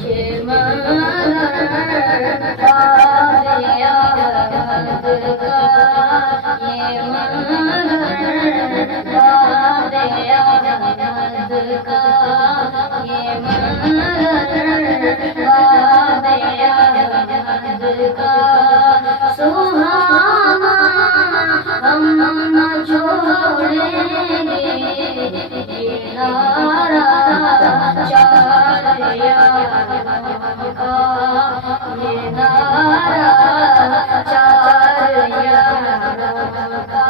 ये मरण पाया हद का, ये मरण पाया हद का, ये मरण पाया हद का। सुहाना हम न छोड़ेंगे ये नारा चार यारों का, ये नारा चार यारों का।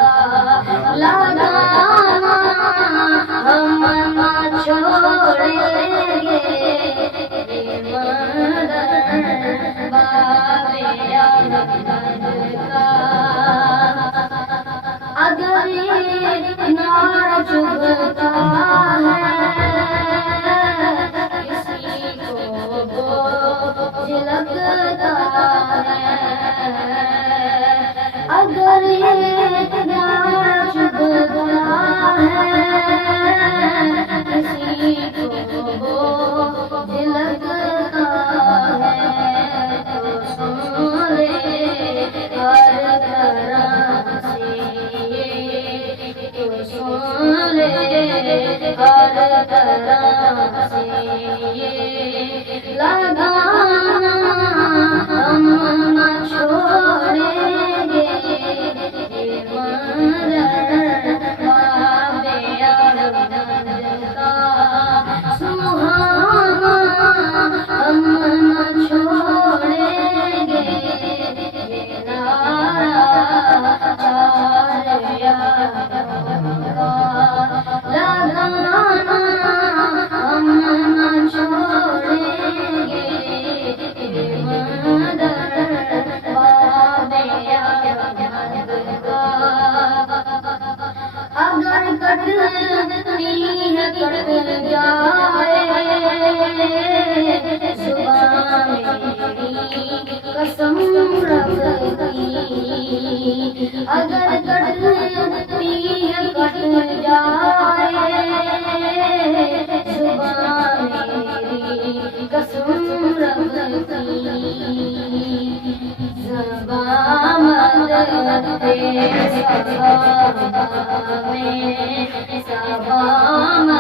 लगाना हम न छोड़ेंगे ये मदन बाबे अहमद का। अगर ये नारा चुभता है किसी को बोझ लगता है, अगर ये नारा चुभता है किसी को बोझ लगता है, तो सुन ले हर तरह से ये, तो सुन ले हर तरह से ये। लगाना हम न छोड़ेंगे ये मरण बाबे अहमद का। सुहाना हम न छोड़ेंगे ये नारा चार यारों का। लगाना हम न छोड़ेंगे ये मदन बाबे अहमद का। अगर कटनी है कट जाए सुबह मेरी कसम रखती, अगर कटनी है कट जाए सुबह मेरी कसम रखती। ज़बां मदद दे सभा में, ज़बां